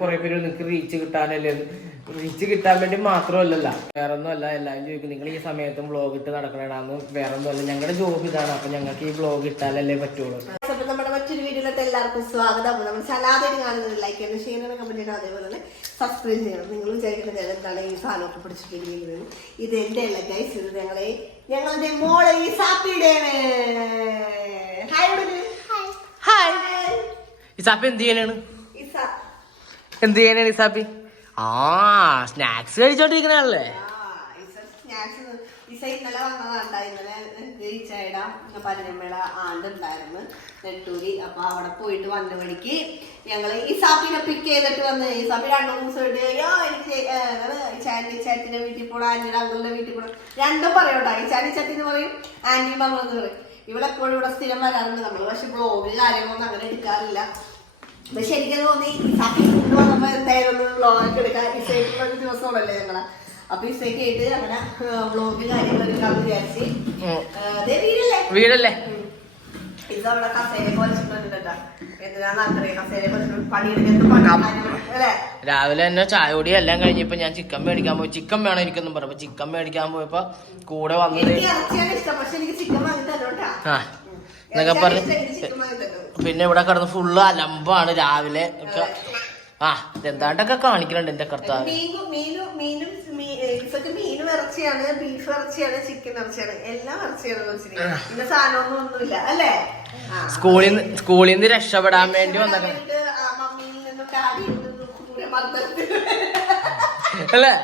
കുറെ പേര് നിനക്ക് റീച്ച് കിട്ടാനല്ലേ, റീച്ച് കിട്ടാൻ വേണ്ടി മാത്രമല്ലല്ല, വേറൊന്നും അല്ല. എല്ലാവരും ചോദിക്കും നിങ്ങൾ ഈ സമയത്തും വ്ളോഗ് ഇട്ട് നടക്കണേടാന്ന്. വേറൊന്നും അല്ല, ഞങ്ങളുടെ ജോബ് ഇതാണ്. അപ്പൊ ഞങ്ങൾക്ക് ഈ വ്ളോഗ് ഇട്ടാലല്ലേ പറ്റുള്ളൂ. നമ്മുടെ മറ്റൊരു വീഡിയോയിലോട്ട് എല്ലാവർക്കും സ്വാഗതം. നമ്മൾ സലാദായിട്ട് കാണുന്നത് ലൈക്ക് ചെയ്യണം, ഷെയർ ചെയ്യണം, കമന്റ് ചെയ്യണം, അതേപോലെ തന്നെ സബ്സ്ക്രൈബ് ചെയ്യണം. നിങ്ങൾ വിചാരിക്കുന്നത് ഞാൻ എന്താണ് ഈ സാധനമൊക്കെ പിടിച്ചിട്ടിരിക്കുന്നത്? ഇത് എന്റെ അല്ല ഗൈസ്, ഇത് ഞങ്ങളുടെ മോളെ ഈ സാപ്പിയുടെയാണ്. ഇസാപ്പി എന്ത് ചെയ്യാനാണ്? എന്ത് ചെയ്യാനാണ് ഇസാപ്പി? സ്നാക്സ് കഴിച്ചോണ്ടിരിക്കണല്ലേ? ഇന്നലെ വന്നതാണ്ടാ. ഇന്നലെ ജയിച്ചയുടെ പതിനമ്മയുടെ ആണ്ടുണ്ടായിരുന്നു നെട്ടൂരി. അപ്പൊ അവിടെ പോയിട്ട് വന്ന വഴിക്ക് ഞങ്ങള് ഇസാപ്പിനെ പിക്ക് ചെയ്തിട്ട് വന്ന്. ഇസാപ്പി 2 ദിവസമായിട്ട് എനിക്ക് ചേട്ടന്റെ വീട്ടിൽ പോടാ, ആന്റിയുടെ അങ്കിളിന്റെ വീട്ടിൽ പോടാ, രണ്ടും പറയോട്ടാ. ഈ ചേട്ടിന്ന് പറയും, ആന്റിയും പറഞ്ഞെന്ന് പറയും. ഇവിടെ എപ്പോഴും ഇവിടെ സ്ഥിരം വരാറുണ്ട് നമ്മള്. പക്ഷെ ബ്ലോഗ് കാര്യങ്ങളൊന്നും അങ്ങനെ എടുക്കാറില്ല. പക്ഷെ എനിക്ക് തോന്നി ഇസാപ്പി കൊണ്ടുവന്നപ്പോ എന്തായാലും ബ്ലോഗൊക്കെ എടുക്കാൻ. ഇസൈക്കുള്ള ഒരു ദിവസമാണല്ലേ ഞങ്ങളെ. അപ്പൊ ഇസൈക്ക് ആയിട്ട് അങ്ങനെ വ്ളോഗ് കാര്യങ്ങളൊക്കെ എടുക്കാന്ന് വിചാരിച്ച്. വീടല്ലേ ഇതവിടെ കസേര കൊലച്ചിട്ടുണ്ടാ. എന്തിനാന്ന് അറിയാം കസേര കൊലച്ചിട്ട് പണിയെടുക്കുന്നത് അല്ലേ. രാവിലെ തന്നെ ചായ കൂടി എല്ലാം കഴിഞ്ഞപ്പോ ഞാൻ ചിക്കൻ മേടിക്കാൻ പോയി. ചിക്കൻ വേണം എനിക്കൊന്നും പറഞ്ഞപ്പോ ചിക്കൻ മേടിക്കാൻ പോയപ്പോ കൂടെ വന്നത് ഇഷ്ടം. പക്ഷെ എനിക്ക് ചിക്കൻ വാങ്ങി തരോട്ടാ എന്നൊക്കെ പറഞ്ഞ് പിന്നെ ഇവിടെ കിടന്ന് ഫുള്ള് അലമ്പാണ് രാവിലെ ഒക്കെ. എന്താണ്ടൊക്കെ കാണിക്കണുണ്ട് എന്റെ കർത്താവ്. മീനും ഇറച്ചിയാണ്, ബീഫ് ഇറച്ചിയാണ്, ചിക്കൻ ഇറച്ചിയാണ്, എല്ലാം ഇറച്ചിയാണ്. പിന്നെ സാധനമൊന്നും ഒന്നുമില്ല അല്ലേ. സ്കൂളിൽ നിന്ന് രക്ഷപ്പെടാൻ വേണ്ടി വന്നേക്കണേ മമ്മിയിൽ നിന്നൊക്കെ അല്ലേ?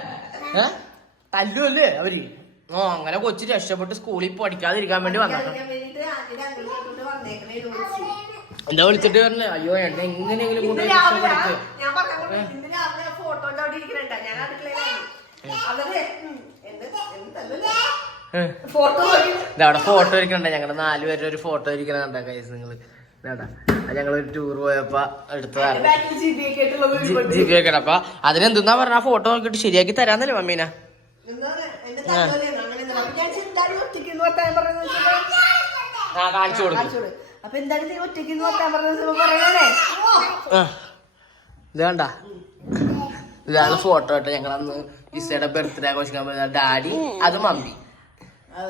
തല്ലുമല്ലേ അവര്? അങ്ങനെ കൊച്ചു രക്ഷപ്പെട്ട് സ്കൂളിൽ പഠിക്കാതിരിക്കാൻ വേണ്ടി വന്നേക്കണം. എന്താ വിളിച്ചിട്ട് പറഞ്ഞേ? അയ്യോ എന്നെ എങ്ങനെയെങ്കിലും കൂടെ അവിടെ ഫോട്ടോ ഇരിക്കണ്ട. ഞങ്ങളുടെ 4 പേരുടെ ഒരു ഫോട്ടോ ഇരിക്കണ കണ്ട കൈസ് നിങ്ങള് കേട്ടാ. ഞങ്ങളൊരു ടൂർ പോയപ്പോ എടുത്തതാണ് ജിബിയൊക്കെ. അപ്പൊ അതിനെന്താ പറഞ്ഞ ആ ഫോട്ടോ നോക്കിട്ട് ശരിയാക്കി തരാന്നല്ലേ മമ്മീന? കാണിച്ചു കൊടുക്കും. അപ്പൊ എന്തായാലും ഒറ്റയ്ക്ക് നോക്കാൻ പറഞ്ഞേ. ഇത് കണ്ട, ഇതാണ് ഫോട്ടോ കേട്ടോ. ഞങ്ങളന്ന് ഇസയുടെ ബർത്ത്ഡേ ആഘോഷിക്കാൻ പോയ ഡാഡി, അത് മമ്മി. അപ്പൊ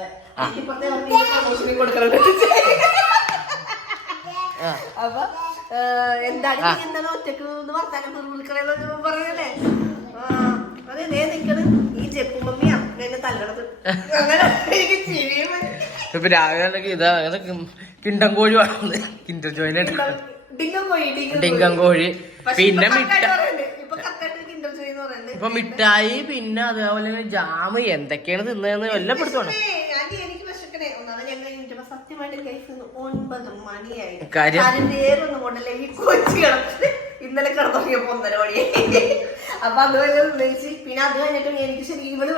എന്താണ് ഒറ്റക്ക് വർത്താനം പറയണേ. അതെ നിക്കണ് ഈ ജപ്പു മമ്മിയാ എന്നെ തല്ലണത്. അങ്ങനെ എനിക്ക് ചിരിയും. ഇപ്പൊ രാവിലെ ഇതാ കിണ്ടം കോഴി വളർന്ന് കിൻഡർ ജോയിലായിട്ട് ഡിങ്കം കോഴി, പിന്നെ ഇപ്പൊ മിഠായി, പിന്നെ അതേപോലെ ജാമ്, എന്തൊക്കെയാണ് തിന്നതെന്ന് എല്ലാം പെടുത്തോണം. ഇന്നലെ കിടന്നുറങ്ങിയപ്പോ 1:30 മണിയായി. അപ്പൊ അതുപോലെ ഉപയോഗിച്ച് പിന്നെ അത് കഴിഞ്ഞിട്ട് എനിക്ക് ശരി ഇവള്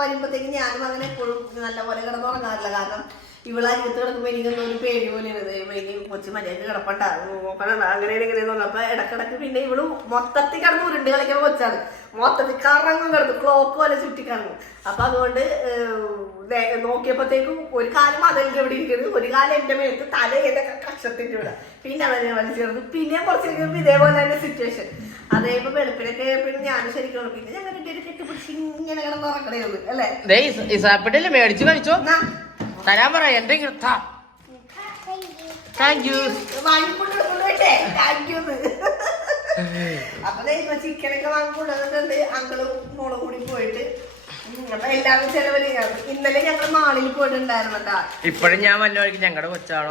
വരുമ്പോഴത്തേക്ക് ഞാനും അങ്ങനെ എപ്പോഴും നല്ലപോലെ കിടന്നുറങ്ങാറില്ല. കാരണം ഇവളെ അരികത്ത് കിടക്കുമ്പോ എനിക്കൊന്നും ഒരു പേടി പോലെയാണ്. ഇനി കൊച്ചു മര്യാദ കിടപ്പണ്ട നോക്കണ അങ്ങനെ എങ്ങനെയാന്ന്. അപ്പൊ ഇടക്കിടക്ക് പിന്നെ ഇവള് മൊത്തത്തിൽ കിടന്ന് ഉരുണ്ട് കളിക്കാൻ കൊച്ചാണ്. മൊത്തത്തിൽ കറങ്ങും കിടന്നു, ക്ലോക്ക് പോലെ ചുറ്റി കറങ്ങും. അപ്പൊ അതുകൊണ്ട് നോക്കിയപ്പോഴത്തേക്കും ഒരു കാലം അതിന്റെ ഇവിടെ ഇരിക്കുന്നത്, ഒരു കാലം എന്റെ മേത്ത്, തല ഏതൊക്കെ കക്ഷത്തിന്റെ ഇവിടെ. പിന്നെ അവനെ വലിച്ചേർന്നു. പിന്നെ കുറച്ച് കഴിയുമ്പോൾ ഇതേപോലെ തന്നെ സിറ്റുവേഷൻ. അതേപോലെ വെളുപ്പിനൊക്കെ പിന്നെ ഞാനും ശരിക്കും പിന്നെ ഞങ്ങൾ കെട്ടിപ്പിടിച്ച് ഇങ്ങനെ കിടന്നുറക്കണേ ഉള്ളൂ അല്ലേ. മേടിച്ചു കഴിച്ചോ, തരാൻ പറ. എന്റെ അപ്പൊ ചിക്കനൊക്കെ വാങ്ങിക്കൊണ്ടുവന്നിട്ടുണ്ട് അങ്കളും മോളും കൂടി പോയിട്ട്. അപ്പൊ എല്ലാവരും ചെലവര് ഇന്നലെ ഞങ്ങള് മാളിൽ പോയിട്ടുണ്ടായിരുന്നു കേട്ടാ. ഇപ്പഴും ഞാൻ വല്ല വഴിക്ക് ഞങ്ങളുടെ കൊച്ചാണോ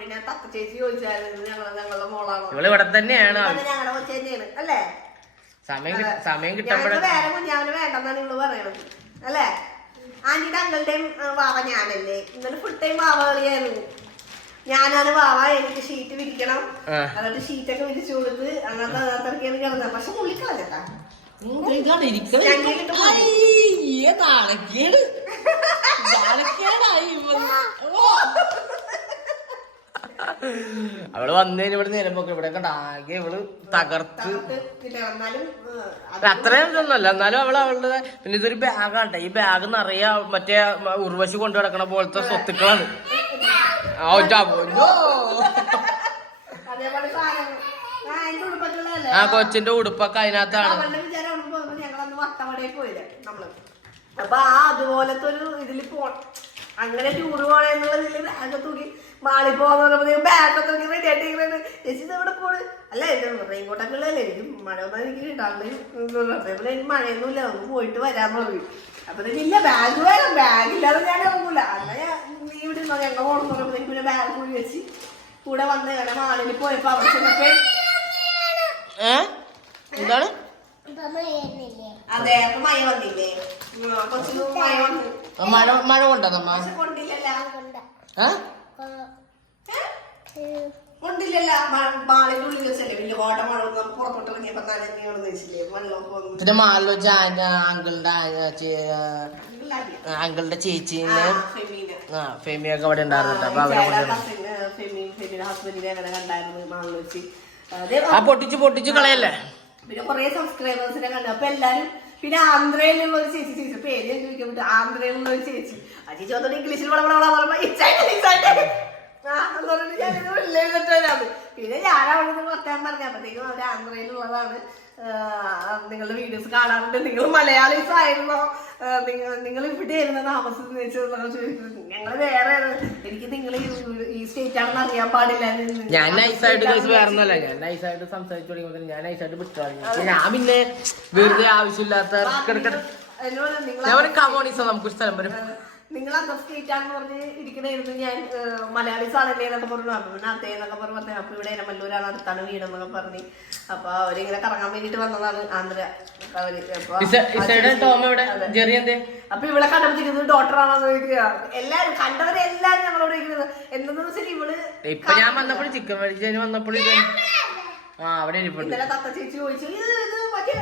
പിന്നെ തത്ത ചേച്ചി ചോദിച്ചായിരുന്നു ഞങ്ങളുടെ മോളാണോ. ഇവള് ഇവിടെ തന്നെയാണ്, ഞങ്ങളുടെ കൊച്ചു തന്നെയാണ് അല്ലേ. സമയം കിട്ടുമ്പോഴേ വേറെ കുഞ്ഞാവിന് വേണ്ടെന്നാണ് ഇവള് പറയണത് അല്ലേ. ആന്റിയുടെ അങ്കളുടെയും വാവ ഞാനല്ലേ. ഇന്നലെ ഫുൾ ടൈം വാവ കളിയായിരുന്നു. ഞാനാണ് വാവ, എനിക്ക് ഷീറ്റ് വിരിക്കണം. എന്നിട്ട് ഷീറ്റൊക്കെ വിരിച്ചു കൊടുത്ത് അങ്ങനത്തെ അതിനകത്തൊക്കെയാണ് കിടന്നത്. പക്ഷെ പുള്ളിക്കളഞ്ഞട്ടാ അവള് വന്നതിന് ഇവിടെ നേരമ്പോ ഇവിടെ ആകെ ഇവള് തകർത്ത്. അത്രയും ഇതൊന്നുമല്ല, എന്നാലും അവളുടെ പിന്നെ ഇതൊരു ബാഗാട്ടെ. ഈ ബാഗ് നിറയെ മറ്റേ ഉർവശി കൊണ്ടു കിടക്കണ പോലത്തെ സ്വത്തുക്കളാണ്. അതേപോലെ ആ കൊച്ചിന്റെ ഉടുപ്പൊക്കെ അതിനകത്താണ്. അവളുടെ വിചാരം അവിടെ പോകുമ്പോ ഞങ്ങളന്ന് വട്ടവടയിൽ പോയില്ലേ നമ്മള്. അപ്പൊ അതുപോലത്തെ ഒരു ഇതില് അങ്ങനെ ടൂറ് പോണെന്നുള്ള ഇതില് ബാഗ് തൂക്കി മാളി പോകാന്ന് പറയുമ്പോ ബാഗ് തൂക്കി റെഡി ആയിട്ട് ചേച്ചി എവിടെ പോണ്. അല്ല റെയിൻകോട്ടൊക്കെ ഉള്ളതല്ലേ, എനിക്ക് മഴ ഒന്നും എനിക്ക് കിട്ടാണ്ട് എനിക്ക് മഴയൊന്നുമില്ല, നമുക്ക് പോയിട്ട് വരാന്ന് പറയും. അപ്പൊ ഇല്ല ബാഗ് വേണം, ബാഗ് ഇല്ലാതെ ഞാൻ ഇറങ്ങൂല. അങ്ങനെ നീ ഇവിടെ ഞങ്ങൾ പോകണമെന്ന് പറയുമ്പോഴേക്കും പിന്നെ ബാഗ് കൂടി വെച്ച് കൂടെ വന്ന് അങ്ങനെ മാളിൽ പോയപ്പോ അവിടെ ചെന്നപ്പോ എന്താണ് അതെ അപ്പൊ മഴ വന്നില്ലേ, കൊച്ചിന് മഴ വന്നു. മഴ കൊണ്ടതമ്മ കൊണ്ടില്ലല്ല മാളിന്റെ ഉള്ളിൽ വെച്ചല്ലേ വലിയ കോട്ട മഴ പുറത്തോട്ട് ഇറങ്ങിയപ്പോ നനഞ്ഞാണെന്ന് വെച്ചില്ലേ വെള്ളമൊക്കെ വന്നു. പിന്നെ മാളിൽ വെച്ച് അങ്കിളുടെ ചേച്ചീനെ ഫെമിയൊക്കെ അവിടെ ഉണ്ടായിരുന്നു. അപ്പൊ അവരെ ഹസ്ബൻഡിനെ അങ്ങനെ കണ്ടായിരുന്നു മാളിൽ വെച്ച്. പൊട്ടിച്ച് കളയല്ലേ. പിന്നെ കൊറേ സബ്സ്ക്രൈബേഴ്സിനെ കണ്ടു. അപ്പൊ എല്ലാരും പിന്നെ ആന്ധ്രയിലുള്ള ഒരു ചേച്ചി പേര് ഞാൻ ചോദിക്കാൻ പറ്റും, ആന്ധ്രയിലുള്ള ഒരു ചേച്ചി ആ ചേച്ചി വന്നോണ്ട് ഇംഗ്ലീഷിൽ പിന്നെ ഞാൻ അവിടെ വർത്താൻ പറഞ്ഞപ്പോഴത്തേക്കും അവര് ആന്ധ്രയിലുള്ളതാണ്, നിങ്ങളുടെ വീഡിയോസ് കാണാറുണ്ട്, നിങ്ങൾ മലയാളീസ് ആയിരുന്നോ, നിങ്ങൾ ഇവിടെ ആയിരുന്നു താമസം ചോദിക്കുന്നത്. ഞങ്ങള് വേറെ എനിക്ക് നിങ്ങൾ ഈ സ്റ്റേറ്റ് ആണെന്ന് അറിയാൻ പാടില്ല. ഞാൻ നൈസായിട്ട് വേറൊന്നല്ല, ഞാൻ നൈസായിട്ട് സംസാരിച്ചു തുടങ്ങിയപ്പോൾ ഞാൻ നൈസായിട്ട് വിട്ടു. ഞാൻ പിന്നെ വെറുതെ ആവശ്യമില്ലാത്ത നമുക്ക് സ്ഥലം വരും. നിങ്ങൾ അന്തർ സ്റ്റേറ്റ് ആണെന്ന് പറഞ്ഞ് ഇരിക്കണായിരുന്നു. ഞാൻ മലയാളീസ് ആണല്ലേ എന്നൊക്കെ പറഞ്ഞു. പിന്നെ അതേ എന്നൊക്കെ പറഞ്ഞു. അപ്പൊ ഇവിടെ എരമല്ലൂരാണ്, അടുത്താണ് വീടെന്നൊക്കെ പറഞ്ഞ്. അപ്പൊ അവരിങ്ങനെ കറങ്ങാൻ വേണ്ടിട്ട് വന്നതാണ് ആന്ധ്ര അവര്. അപ്പൊ ഇവിടെ കണ്ടപ്പോഴത്തേക്കുന്നത് ഡോക്ടറാണെന്ന് ചോദിക്കുക. എല്ലാരും കണ്ടവരെല്ലാരും ഞങ്ങളോട് ചോദിക്കുന്നത് എന്തെന്ന് വെച്ചാൽ ഇവള് ഇപ്പൊ ഞാൻ വന്നപ്പോഴും ചിക്കൻ മേടിച്ചതിന് വന്നപ്പോഴും ഇന്നലെ തത്ത ചേച്ചി ചോദിച്ചു ഇത് മറ്റേ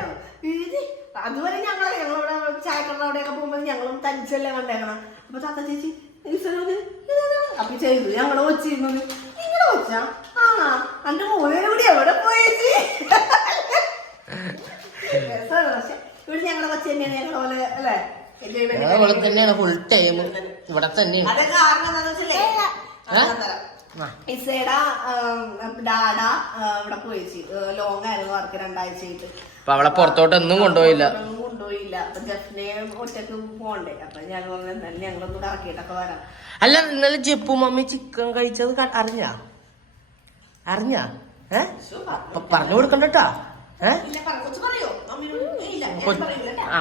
അതുവരെ ഞങ്ങളവിടെ ചായക്കട അവിടെയൊക്കെ പോകുമ്പോൾ ഞങ്ങളും തനിച്ചല്ലേ കണ്ടേക്കണം. അപ്പൊ തത്ത ചേച്ചി അപ്പൊ ചെയ്തു ഞങ്ങള് വെച്ചിരുന്നത് നിങ്ങളെ വെച്ചാ ആണാ എന്റെ മോനെ കൂടി എവിടെ പോയേച്ചി. ഇവിടെ ഞങ്ങളെ വെച്ച് തന്നെയാണ് ഞങ്ങളെ പോലെ അല്ലേ ഫുൾ ടൈം ഇവിടെ തന്നെ. അത് കാരണം എന്താന്ന് വെച്ചല്ലേ ഇസേടാ ഡാഡാ ഇവിടെ പോയിച്ച് ലോങ് ആയിരുന്നു വർക്ക് 2 ആഴ്ചയായിട്ട്. അപ്പൊ അവളെ പുറത്തോട്ടൊന്നും കൊണ്ടുപോയില്ല. അപ്പൊ ജഫ്നെ ഒറ്റക്ക് പോണ്ടേ. അപ്പൊ ഞാൻ പറഞ്ഞു എന്തായാലും ഞങ്ങളൊന്നും കറക്കിയിട്ടൊക്കെ വരാം. അല്ല ഇന്നലെ ജപ്പു മമ്മി ചിക്കൻ കഴിച്ചത് അറിഞ്ഞാ പറഞ്ഞു കൊടുക്കണ്ടട്ടാ.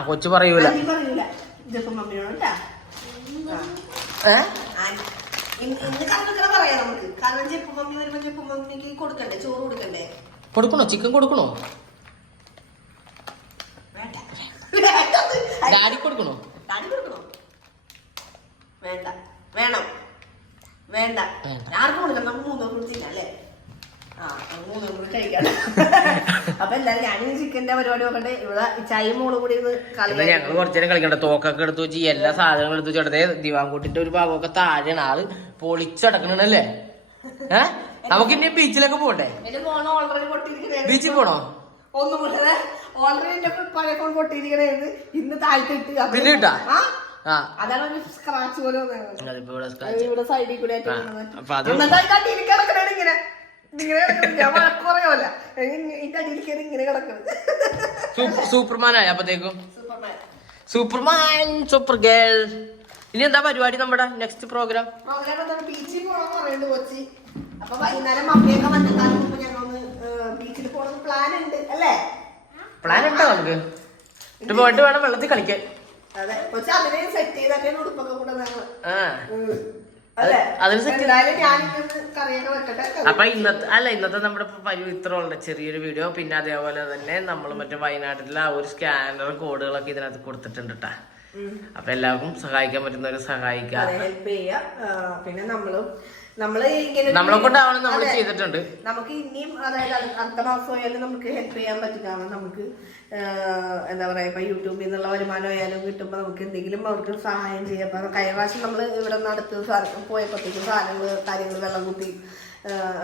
കൊച്ചു പറയൂല. ജപ്പു മമ്മിയോടാ ഇന്ന് കറക്ക പറയാം നമുക്ക്. കാരണം ജപ്പു മമ്മി വരുമ്പോ ജപ്പു മമ്മിക്ക് കൊടുക്കണ്ടേ, ചോറ് കൊടുക്കണ്ടേ. കൊടുക്കണോ? ചിക്കൻ കൊടുക്കണോ? ഡാഡി കൊടുക്കണോ? വേണ്ട വേണം വേണ്ട ആർക്കും കൊടുക്കണം. നമുക്ക് 3 കുടിച്ചില്ല അല്ലേ? ആ 3 കൂടി കഴിക്കാം. അപ്പൊ എന്തായാലും ഞാനും ചിക്കന്റെ പരിപാടി നോക്കട്ടെ. ഇവിടെ ചായയും മോളും കൂടി ഞങ്ങൾ കുറച്ചേരം കളിക്കണ്ട. തോക്കൊക്കെ എടുത്തു വെച്ച് എല്ലാ സാധനങ്ങളും എടുത്തു വെച്ചോടത്തെ ദിവാൻകുട്ടിന്റെ ഒരു ഭാഗമൊക്കെ താഴെയാണ്. ആള് പൊളിച്ചടക്കണല്ലേ. നമുക്ക് ഇനി ബീച്ചിലൊക്കെ പോട്ടെ. ബീച്ചിൽ പോണോ? ഒന്നും ഓൾറെഡി എന്റെ പഴയ ഫോൺ പൊട്ടിയിരിക്കണേന്ന് ഇന്ന് താഴ്ത്തിട്ട് പിന്നെ കിട്ടാ. അതാണ് ഒരു സ്ക്രാച്ച് പോലെ ഇവിടെ സൈഡിൽ കൂടെ ഇങ്ങനെ കുറയല്ല ഇതിന്റെ അടിയിൽ ഇങ്ങനെ കിടക്കുന്നത്. സൂപ്പർമാനായ അപ്പത്തേക്കും സൂപ്പർമാൻ സൂപ്പർ ഗേൾ. ഇനി എന്താ പരിപാടി നമ്മുടെ നെക്സ്റ്റ് പ്രോഗ്രാം? ബീച്ചിൽ പോകണമെന്ന് പറയുന്നത് കൊച്ചി. അപ്പൊ വൈകുന്നേരം മമ്മിയൊക്കെ വന്നെത്താനും മുമ്പ് ഞങ്ങളൊന്ന് ബീച്ചിൽ പോകണം പ്ലാൻ ഉണ്ട് അല്ലേ? പ്ലാൻ ഉണ്ടോ നമുക്ക്? പോയിട്ട് വേണം വെള്ളത്തിൽ കളിക്കാൻ. അതെ കൊച്ചി അതിനെ സെറ്റ് ചെയ്തൊക്കെ ഉടുപ്പൊക്കെ കൂടെ അപ്പൊ ഇന്നത്തെ നമ്മുടെ ഇത്രയുള്ള ചെറിയൊരു വീഡിയോ. പിന്നെ അതേപോലെ തന്നെ നമ്മൾ മറ്റേ വയനാട്ടിലെ ആ ഒരു സ്കാനർ കോഡുകളൊക്കെ ഇതിനകത്ത് കൊടുത്തിട്ടുണ്ട് കേട്ടാ. അപ്പൊ എല്ലാവർക്കും സഹായിക്കാൻ പറ്റുന്നവരെ സഹായിക്കാം, ഹെൽപ്പ് ചെയ്യാം. പിന്നെ നമ്മളെ കൊണ്ടാവണം നമ്മൾ ചെയ്തിട്ടുണ്ട്. നമുക്ക് ഇനിയും അതായത് അടുത്ത മാസം ആയാലും നമുക്ക് ഹെൽപ്പ് ചെയ്യാൻ പറ്റും. കാരണം നമുക്ക് എന്താ പറയാ ഇപ്പൊ യൂട്യൂബിൽ നിന്നുള്ള വരുമാനം ആയാലും കിട്ടുമ്പോ നമുക്ക് എന്തെങ്കിലും അവർക്ക് സഹായം ചെയ്യാം. അപ്പൊ കഴിഞ്ഞ പ്രാവശ്യം നമ്മള് ഇവിടെ നടത്ത് പോയപ്പോഴത്തേക്കും കാര്യങ്ങൾ വെള്ളം കുത്തി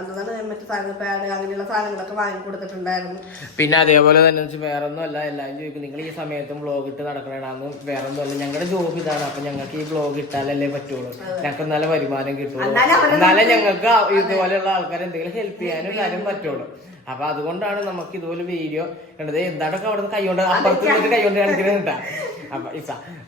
എന്താണ് മറ്റു സാധനങ്ങൾ പാഡ് അങ്ങനെയുള്ള സാധനങ്ങളൊക്കെ വാങ്ങിക്കൊടുത്തിട്ടുണ്ടായിരുന്നു. പിന്നെ അതേപോലെ തന്നെ വേറെ ഒന്നും അല്ല, എല്ലാവരും ചോദിക്കും നിങ്ങൾ ഈ സമയത്തും വ്ളോഗ് ഇട്ട് നടക്കണേടാന്ന്. വേറെ ഒന്നും അല്ല, ഞങ്ങളുടെ ജോബ് ഇതാണ്. അപ്പൊ ഞങ്ങൾക്ക് ഈ വ്ളോഗ് ഇട്ടാലല്ലേ പറ്റുള്ളൂ, ഞങ്ങൾക്ക് നല്ല വരുമാനം കിട്ടുള്ളൂ, എന്നാലേ ഞങ്ങൾക്ക് ഇതുപോലെയുള്ള ആൾക്കാർ എന്തെങ്കിലും ഹെൽപ്പ് ചെയ്യാനും കാര്യം പറ്റുള്ളൂ. അപ്പൊ അതുകൊണ്ടാണ് നമുക്ക് ഇതുപോലെ വീഡിയോ കണ്ടത്. എന്താണ്ടൊക്കെ അവിടെ നിന്ന് കൈകൊണ്ട് അപ്പുറത്ത് കൈകൊണ്ട് കാണിക്കുന്നുണ്ടാ.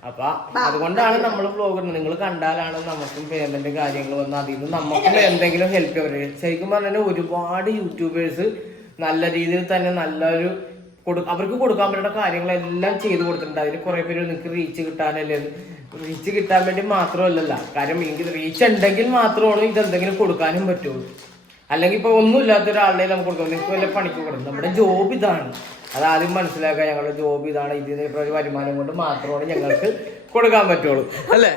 അപ്പൊ അതുകൊണ്ടാണ് നമ്മൾ വ്ലോഗ് ഇടുന്നത്. നിങ്ങൾ കണ്ടാലാണ് നമുക്കും പേയ്മെന്റ് കാര്യങ്ങൾ വന്ന് അതിൽ നിന്ന് നമുക്കും എന്തെങ്കിലും ഹെൽപ്പ് ചെയ്യാൻ. ശരിക്കും പറഞ്ഞാൽ ഒരുപാട് യൂട്യൂബേഴ്സ് നല്ല രീതിയിൽ തന്നെ നല്ലൊരു അവർക്ക് കൊടുക്കാൻ പറ്റുന്ന കാര്യങ്ങളെല്ലാം ചെയ്തു കൊടുത്തിട്ടുണ്ട്. അതിന് കുറെ പേര് നിങ്ങൾക്ക് റീച്ച് കിട്ടാനല്ലേ, റീച്ച് കിട്ടാൻ വേണ്ടി മാത്രമല്ലല്ല. കാര്യം എനിക്ക് റീച്ച് ഉണ്ടെങ്കിൽ മാത്രമാണ് ഇതെന്തെങ്കിലും കൊടുക്കാനും പറ്റുള്ളൂ. അല്ലെങ്കിൽ ഇപ്പൊ ഒന്നും ഇല്ലാത്ത ഒരാളുടെ നമുക്ക് കൊടുക്കാം. നിങ്ങൾക്ക് വല്ല പണിക്ക് കൊടുക്കും. നമ്മുടെ ജോബ് ഇതാണ്, അത് ആദ്യം മനസ്സിലാക്കുക. ഞങ്ങളുടെ ജോബ് ഇതാണ്. ഇതിന് ഒരു വരുമാനം കൊണ്ട് മാത്രമാണ് ഞങ്ങൾക്ക് കൊടുക്കാൻ പറ്റുള്ളൂ, അല്ലേ?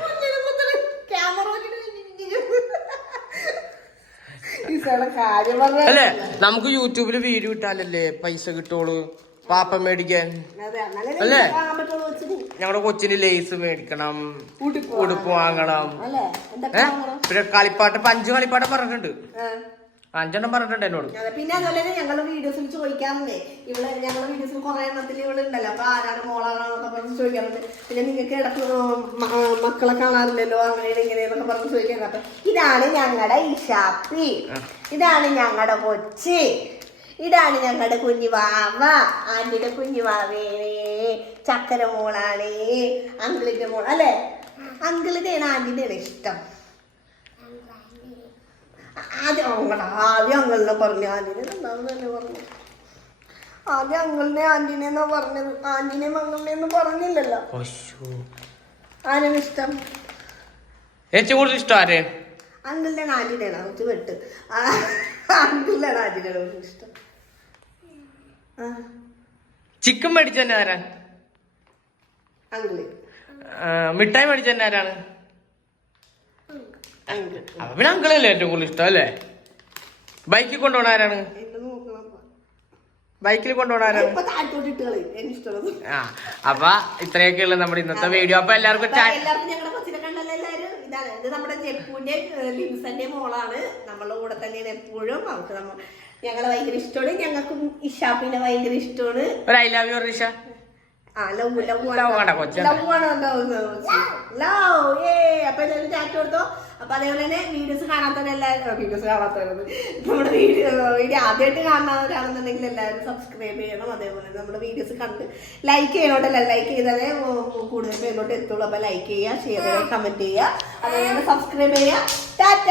അല്ലേ, നമുക്ക് യൂട്യൂബില് വീഡിയോ ഇട്ടാലല്ലേ പൈസ കിട്ടുള്ളൂ, പാപ്പം മേടിക്കാൻ, അല്ലേ? ഞങ്ങളുടെ കൊച്ചിന് ലേസ് മേടിക്കണം, ഉടുപ്പ് വാങ്ങണം, പിന്നെ കളിപ്പാട്ട് 5 കളിപ്പാട്ടം പറഞ്ഞിട്ടുണ്ട്, 5 പറഞ്ഞിട്ടുണ്ട് എന്നോട്. പിന്നെ അതുപോലെ തന്നെ ഞങ്ങളുടെ വീഡിയോസിൽ ചോദിക്കാറുണ്ട്. ഇവിടെ ഞങ്ങളുടെ വീഡിയോസിൽ കുറെ എണ്ണത്തിൽ ഇവിടെ ഉണ്ടല്ലോ, അപ്പൊ ആരാണ് മോളാണെന്നൊക്കെ പറഞ്ഞ് ചോദിക്കാറുണ്ട്. പിന്നെ നിങ്ങൾക്ക് ഇടക്ക് മക്കളെ കാണാറില്ലല്ലോ, അങ്ങനെയാണ് ഇങ്ങനെയെന്നൊക്കെ പറഞ്ഞ് ചോദിക്കാറുണ്ട്. അപ്പൊ ഇതാണ് ഞങ്ങളുടെ ഇഷാപ്പി, ഇതാണ് ഞങ്ങളുടെ കൊച്ചി, ഇതാണ് ഞങ്ങളുടെ കുഞ്ഞുവാവ, ആന്റിയുടെ കുഞ്ഞുവാവേ, ചക്കര മോളാണ്, അങ്കിളിന്റെ മോൾ, അല്ലെ? അങ്കിളിന്റെയാണ് ആന്റിന്റെയാണ് ഇഷ്ടം. ആദ്യം അങ്കിളിനെ പറഞ്ഞു, ആന്റിനെ എന്താണെന്ന് തന്നെ പറഞ്ഞു. ആദ്യം അങ്കിളിനെ ആന്റിനെന്നാ പറഞ്ഞത്, ആന്റിനെ മംഗളിനെ ഒന്നും പറഞ്ഞില്ലല്ലോ. ആരാണ് ഇഷ്ടം? ഏറ്റവും കൂടുതൽ ഇഷ്ടം ആരെ? അങ്കിളിന്റെ ആന്റിനെയാണ് കുറച്ച് വെട്ട്. അങ്കിളിന്റെ ആന്റിനെയാണ് കുറച്ച് ഇഷ്ടം. ചിക്കൻ മേടിച്ച തന്നെ ആരാ? അങ്കിള്. മിഠായി മേടിച്ച തന്നെ ആരാണ്? പിന്നെ അങ്കിളല്ലേ ഏറ്റവും കൂടുതൽ ഇഷ്ടം, അല്ലേ? ബൈക്കിൽ കൊണ്ടുപോകണ ആരാണ്? ബൈക്കിൽ കൊണ്ടുപോകണ ആരാണ്? ആ, അപ്പൊ ഇത്രയൊക്കെയുള്ള നമ്മുടെ ഇന്നത്തെ വീഡിയോ. അപ്പൊ എല്ലാവർക്കും ഞങ്ങളുടെ കൊച്ചിനെ കണ്ടല്ലോ എല്ലാരും. ഇതാണ്, ഇത് നമ്മുടെ ജെപ്പുവിന്റെ ലിംസന്റെ മോളാണ്, നമ്മളുടെ കൂടെ തന്നെയാണ് എപ്പോഴും. അവർക്ക് ഞങ്ങളെ ഭയങ്കര ഇഷ്ടമാണ്, ഞങ്ങൾക്കും ഇഷാപ്പിനെ ഭയങ്കര ഇഷ്ടമാണ്. ഒരു ഐ ലവ് യു റിഷ. അപ്പൊ എല്ലാവരും ചാറ്റ് കൊടുത്തോ. അപ്പൊ അതേപോലെ തന്നെ വീഡിയോസ് കാണാത്തവരത് നമ്മുടെ വീഡിയോ ആദ്യമായിട്ട് കാണുന്നവരാണെന്നുണ്ടെങ്കിൽ എല്ലാവരും സബ്സ്ക്രൈബ് ചെയ്യണം. അതേപോലെ നമ്മുടെ വീഡിയോസ് കണ്ട് ലൈക്ക് ചെയ്യണോട്ടല്ല, ലൈക്ക് ചെയ്താലേ കൂടുതൽ പേരിലോട്ട് എത്തുള്ളൂ. അപ്പൊ ലൈക്ക് ചെയ്യുക, ഷെയർ ചെയ്യുക, കമന്റ് ചെയ്യുക, അതേപോലെ സബ്സ്ക്രൈബ് ചെയ്യുക. ടാറ്റ.